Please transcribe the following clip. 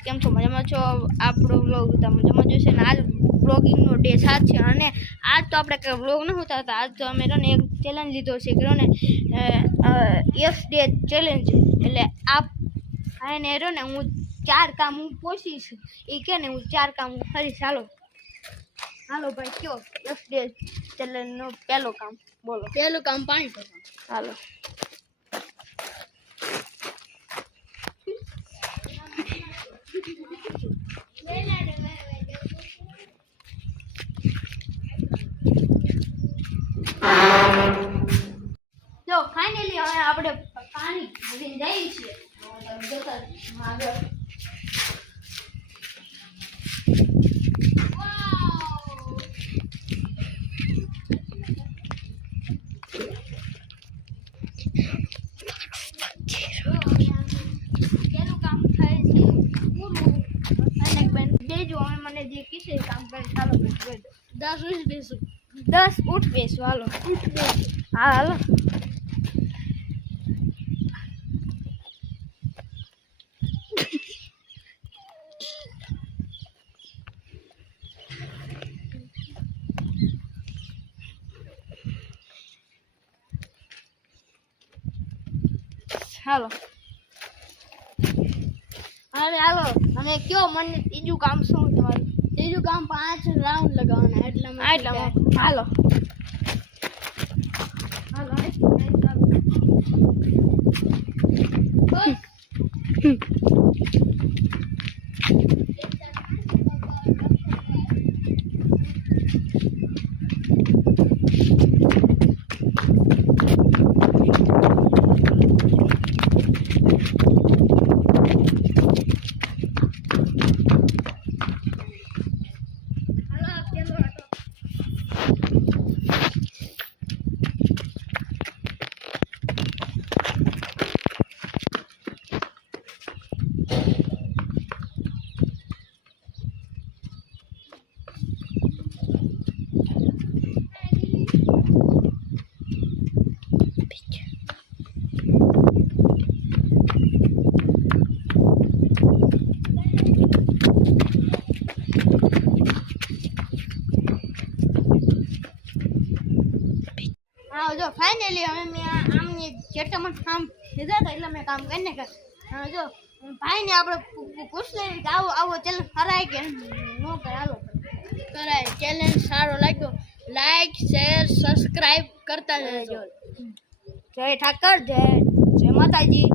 Guys કેમ છો? મજામાં છો? આપણો વ્લોગ મજામાં જોશે ને આજ વ્લોગિંગનો ડે 7 છે અને આજ તો આપણે કંઈ વ્લોગ ન હોતા હતા. આજ તો અમે ને એક ચેલેન્જ લીધો છે કે ને યસ ડે ચેલેન્જ. એટલે આ એને રહ્યો ને હું 4 કામ હું પોષીશ એ કે ને હું 4 કામ કરીશ. હાલો ભાઈ કયો યસ ડે ચેલેન્જનો પહેલો કામ બોલો. પહેલું કામ પાણી ભરવાનું. હાલો જો ફાઇનલી હવે આપણે પાણી ભરીને જઈએ છીએ. આગળ પેલું કામ થાય છે પૂરું અને બેજો હવે મને જે કીધે કામ કરે ચાલો 10 વીસ બેસું 10 ઉઠ બેસો હાલો ઉઠ બેસું. હા હાલો હાલો અરે હાલો અને કયો મને ત્રીજું કામ શું તમારું? ત્રીજું કામ 5 રાઉન્ડ લગાવવાના એટલામાં હાલો જો ફાઇનલી હવે મેં આમની જેટલા કામ લીધા હતા એટલે મેં કામ કરીને જો ભાઈને આપણે પૂછીએ કે આવો ચેલેન્જ કરાય કે ન કરાય. હાલો કરાય. ચેલેન્જ સારો લાગ્યો લાઈક શેર સબસ્ક્રાઇબ કરતા રહેજો. જય ઠાકર જય માતાજી.